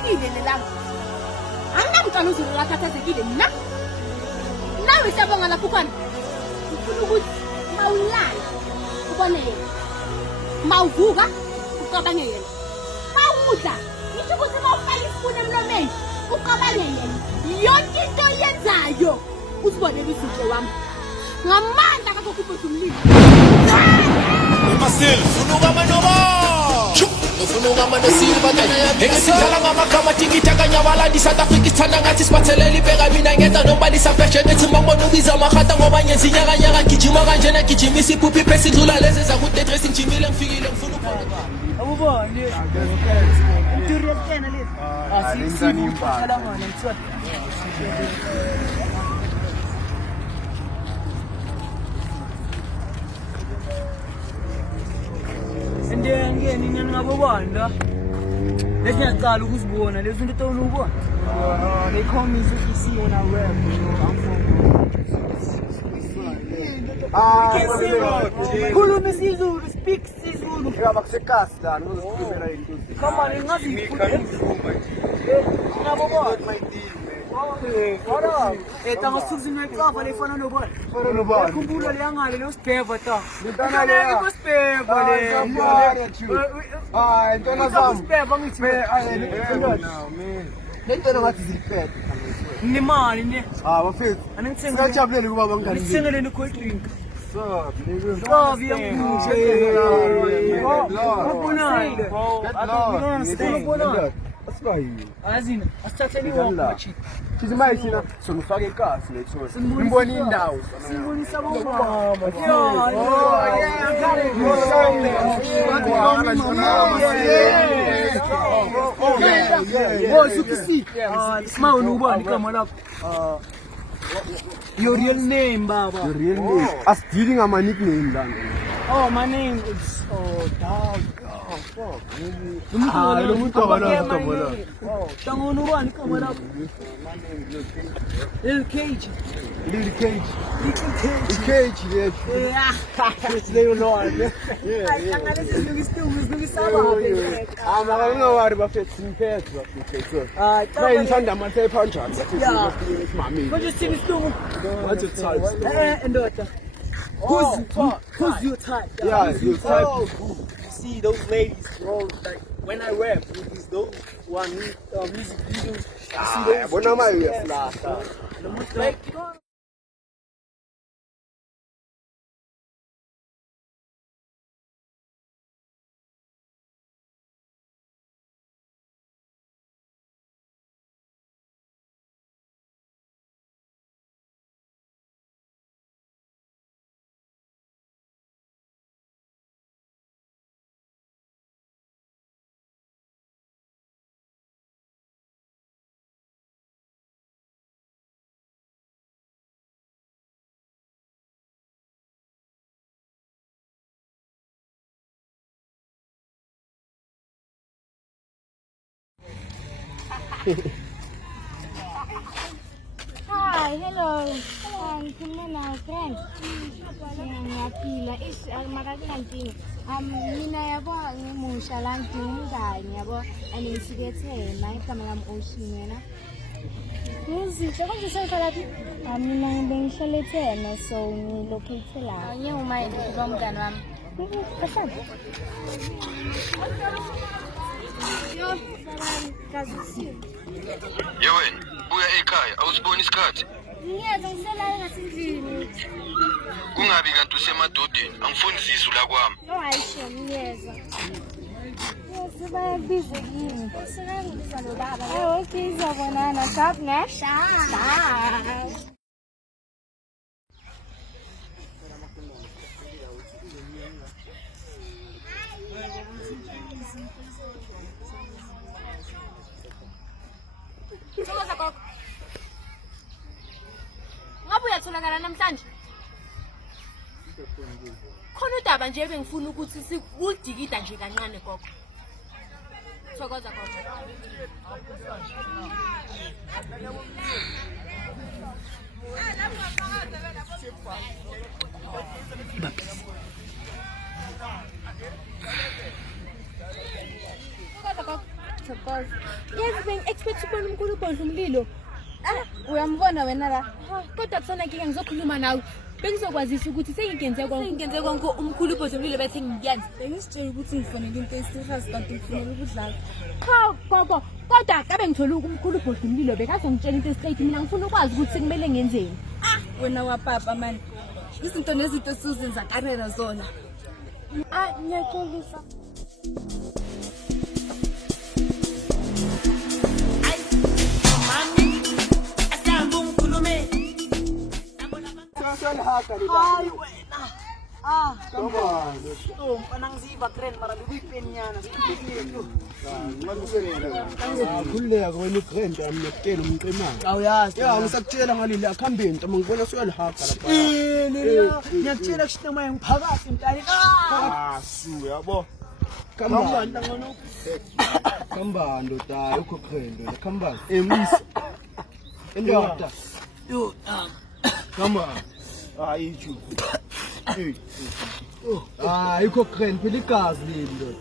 likhathazekile lelanga. Anginamntwana uzulu lakhathazekile mina. Nawe siyabonga lapho khona. Ufuna ukuthi mawulala ubone yena. Mawuvuka uqabane yena. Mawudla ngisho ukuthi mawufaka isipuni emlomeni uqabane yena. Yonke into yenzayo usibone izinto wami. Ngamandla kakho kuphetha umlilo. Masil, funuka manoma. Funuka manosili batana ya. Esikhala ngamakama tikita kanyawala di South Africa sithanda ngathi siphathelele ibheka mina ngenta noma disapeshe ethi mangibona ubiza amahata ngoba nyenzi nyaka nyaka gijima kanjena gijimisa iphuphi phesi idlula lezi zakude dress ngijimile ngifike ngifuna ukubona. Awubona Interior kena le. Asisibu ukhala ngana mthwa. Ngiyangeni ngiyabona lesiyaqala ukuzibona lezo into tawula ubona they call me Zuki when I rap khuluma isiZulu speak isiZulu Yabakusekasi la ngozikhulumela intuzi. come on ingazi what up? Tanga suzini weqhafa lefana nobona. Fana nobani? Khumbula leyangale lo sibheva ta. Intwana leya. Ko sibheva le. Intwana zami. Sibheva ngithi. Lentwana ngathi ziliphethe. Nimali ne. Bafethu. Aningithenga. Siyajabulele ukuba bangani. Ngithengeleni cold drink. So, Love yamkhushe. Azina, asithatheni wonke chief. Sithi mayithina sonifaka ikasi lethosi. Nimbona indawo. Sibonisa bomama. Oh, Zukisi. Smile ubani igama lakho. Your real name, Baba. Your real name. Asidili ngama nickname la. Oh, my name is Dog. Lo muntu abana. Tangona ubani igama lakho? Lil Cage. Lil Cage. Lil Cage lethu. It's leyo Lord. Ngingawari bafethu simphethe bafethu. Ngithanda amathe ephunjana bafethu. Mami. Manje sini isilungu. What's your type? Endoda. Who's your type? Yeah, your type. See those ladies, bro, like when I rap with those one music videos, you see those Bona mai yasilahla. like Hi, hello. Ngifuna friend. Ngiyaphila. Makakulantini. Mina yabo ngimusha la ngidinga umngani yabo angisikethena igama lami Ocean wena. Ngizihle konje sengihlala phi? Mina ngibengihlala eThena so ngilocate la. Ngiyuma ukuba umngani wami. Kahlala. Yo, kazi. Yewen, buya ekhaya, awusiboni isikhathi? Ngiyeza ngisela ngasendlini. Kungabi kanti usemadodeni, angifuni zisu la kwami. Ayisho ngiyeza. Sibayabiza yini? Sikangibiza lo baba. Okay, izobonana. Stop ne? Bye. Ngabe uyatholakala namhlanje? Khona udaba nje bengifuna ukuthi sikudikida nje kancane gogo. Thokoza gogo. Thokoza gogo. Nkosi. Yazi bengi-expect ukubona umkhulu ubhodla umlilo. Uyambona wena la? Kodwa kusana nkinga ngizokhuluma nawe. Bengizokwazisa ukuthi sengingenze konke umkhulu ubhodla umlilo bethe ngiyenza. Bengisitshela ukuthi ngifanele into eserious kanti ngifanele ukudlala. Cha, gogo. Kodwa kabe ngithola umkhulu ubhodla umlilo bekazongitshela into straight mina ngifuna ukwazi ukuthi sekumele ngenzeni. Wena wapapa man. Izinto nezinto sizenza karera zona. Ngiyaxolisa. Hayi wena. Mfana ngiziva grand mara bekuyipenyana sikuphethu. Khuleka wena ugrand yami nekutela umqemane. Awuyazi. Ya ngisakutshela ngaleli akhambeni nto ngibona suyalihaga lapha. Ngiyakutshela kushinamaye ngiphakathi mntani. Su yabo. Kambani ngono. Kambani ndoda ukho grand. Kambani. Emisa. Endoda. Yo, Kambani. Ayikho grand phela igazi leli ndoda.